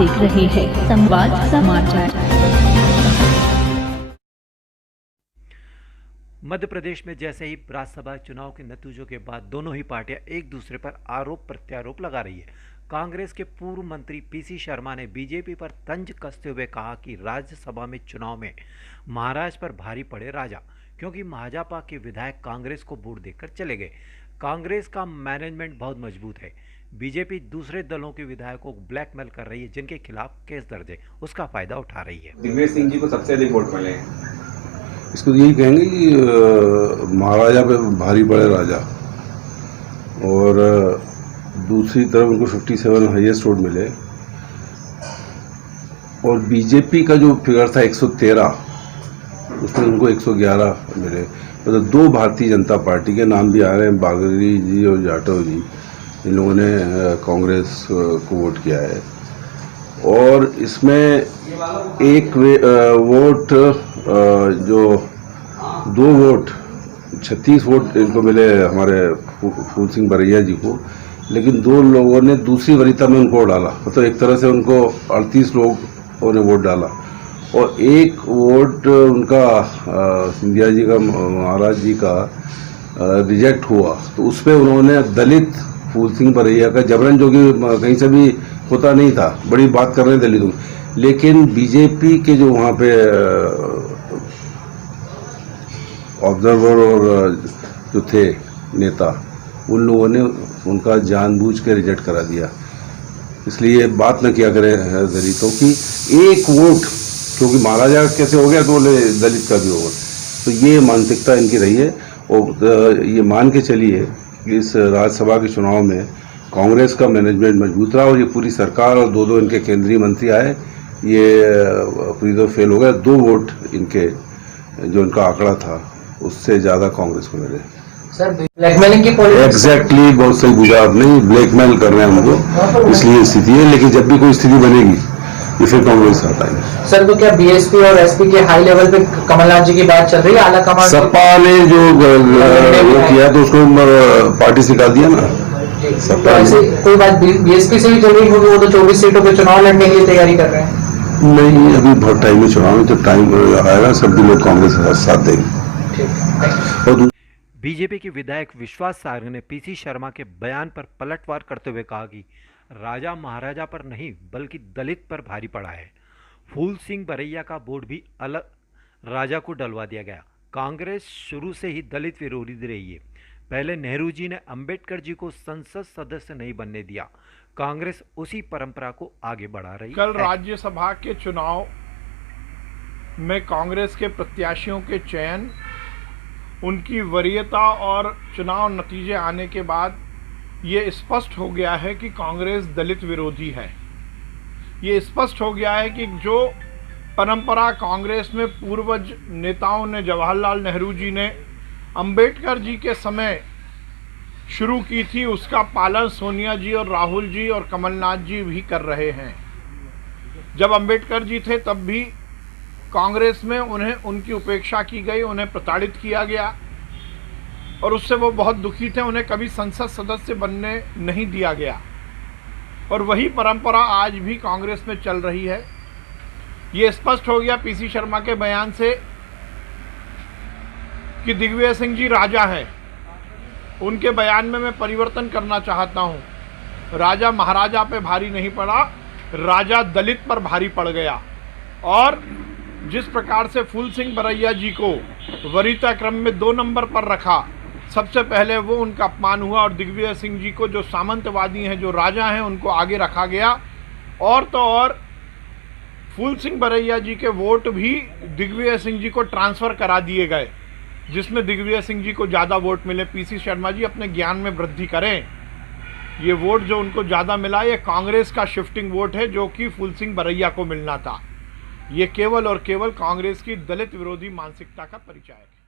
देख रहे हैं संवाद समाचार। मध्य प्रदेश में जैसे ही राज्यसभा चुनाव के नतीजों के बाद दोनों ही पार्टियां एक दूसरे पर आरोप प्रत्यारोप लगा रही है। कांग्रेस के पूर्व मंत्री पीसी शर्मा ने बीजेपी पर तंज कसते हुए कहा कि राज्यसभा में चुनाव में महाराष्ट्र पर भारी पड़े राजा, क्योंकि भाजपा के विधायक कांग्रेस को वोट देकर चले गए। कांग्रेस का मैनेजमेंट बहुत मजबूत है। बीजेपी दूसरे दलों के विधायकों को ब्लैकमेल कर रही है, जिनके खिलाफ केस दर्ज है, उसका फायदा उठा रही है। दिग्विजय सिंह जी को सबसे अधिक वोट मिले हैं। इसको यही कहेंगे कि महाराजा पे भारी पड़े राजा, और दूसरी तरफ उनको 57 हाईएस्ट वोट मिले, और बीजेपी का जो फिगर था 113, उसमें उनको 111 मिले। मतलब दो भारतीय जनता पार्टी के नाम भी आ रहे हैं, बागरी जी और जाटव जी, इन लोगों ने कांग्रेस को वोट किया है। और इसमें एक वोट जो 2 वोट 36 वोट इनको मिले हमारे फूल सिंह बरैया जी को, लेकिन 2 लोगों ने दूसरी वरीयता में उनको डाला, मतलब एक तरह से उनको 38 लोगों ने वोट डाला, और 1 वोट उनका सिंधिया जी का, महाराज जी का रिजेक्ट हुआ। तो उस पर उन्होंने दलित फूल सिंह बरैया का जबरन, जो कि कहीं से भी होता नहीं था, बड़ी बात कर रहे हैं दलितों, लेकिन बीजेपी के जो वहाँ पे ऑब्जर्वर और जो थे नेता, उन लोगों ने उनका जानबूझ के रिजेक्ट करा दिया। इसलिए बात न किया करें दलितों की। 1 वोट क्योंकि महाराजा कैसे हो गया तो बोले दलित का भी होगा, तो ये मानसिकता इनकी रही है। और ये मान के चलिए कि इस राज्यसभा के चुनाव में कांग्रेस का मैनेजमेंट मजबूत रहा, और ये पूरी सरकार और 2 इनके केंद्रीय मंत्री आए, ये पूरी तरह फेल हो गया। 2 वोट इनके जो इनका आंकड़ा था उससे ज़्यादा कांग्रेस को मिले। सर, ब्लैकमेलिंग की पॉलिटिक्स एग्जैक्टली, बहुत सही पूछा आपने। ब्लैकमेल कर रहे हैं हमको, इसलिए स्थिति है। लेकिन जब भी कोई स्थिति बनेगी ये फिर कांग्रेस आता है। सर, तो क्या बीएसपी और एसपी के हाई लेवल पे कमलनाथ जी की बात चल रही है? आला कमान सपा ने जो वो किया तो उसको पार्टी से निकाल दिया ना। सपा ऐसे कोई बात बीएसपी से भी चल रही होगी, वो तो 24 सीटों पे चुनाव लड़ने की तैयारी कर रहे हैं। नहीं, अभी बहुत टाइम है चुनाव में, तो टाइम आएगा सभी लोग कांग्रेस का साथ देंगे। बीजेपी के विधायक विश्वास सागर ने पीसी शर्मा के बयान पर पलटवार करते हुए कहा कि राजा महाराजा पर नहीं बल्कि दलित पर भारी पड़ा है। फूल सिंह बरैया का वोट भी अलग राजा को डलवा दिया गया। कांग्रेस शुरू से ही दलित विरोधी रही है। पहले नेहरू जी ने अंबेडकर जी को संसद सदस्य नहीं बनने दिया। कांग्रेस उसी परंपरा को आगे बढ़ा रही है। कल राज्यसभा के चुनाव में कांग्रेस के प्रत्याशियों के चयन, उनकी वरीयता और चुनाव नतीजे आने के बाद ये स्पष्ट हो गया है कि कांग्रेस दलित विरोधी है। ये स्पष्ट हो गया है कि जो परंपरा कांग्रेस में पूर्वज नेताओं ने, जवाहरलाल नेहरू जी ने अंबेडकर जी के समय शुरू की थी, उसका पालन सोनिया जी और राहुल जी और कमलनाथ जी भी कर रहे हैं। जब अंबेडकर जी थे तब भी कांग्रेस में उन्हें उनकी उपेक्षा की गई, उन्हें प्रताड़ित किया गया, और उससे वो बहुत दुखी थे। उन्हें कभी संसद सदस्य बनने नहीं दिया गया, और वही परंपरा आज भी कांग्रेस में चल रही है। ये स्पष्ट हो गया पीसी शर्मा के बयान से कि दिग्विजय सिंह जी राजा हैं। उनके बयान में मैं परिवर्तन करना चाहता हूं। राजा महाराजा पे भारी नहीं पड़ा, राजा दलित पर भारी पड़ गया। और जिस प्रकार से फूल सिंह बरैया जी को वरीयता क्रम में 2 नंबर पर रखा, सबसे पहले वो उनका अपमान हुआ, और दिग्विजय सिंह जी को जो सामंतवादी हैं, जो राजा हैं, उनको आगे रखा गया। और तो और फूल सिंह बरैया जी के वोट भी दिग्विजय सिंह जी को ट्रांसफ़र करा दिए गए, जिसमें दिग्विजय सिंह जी को ज़्यादा वोट मिले। पीसी शर्मा जी अपने ज्ञान में वृद्धि करें। ये वोट जो उनको ज़्यादा मिला, ये कांग्रेस का शिफ्टिंग वोट है, जो कि फूल सिंह बरैया को मिलना था। ये केवल और केवल कांग्रेस की दलित विरोधी मानसिकता का परिचायक है।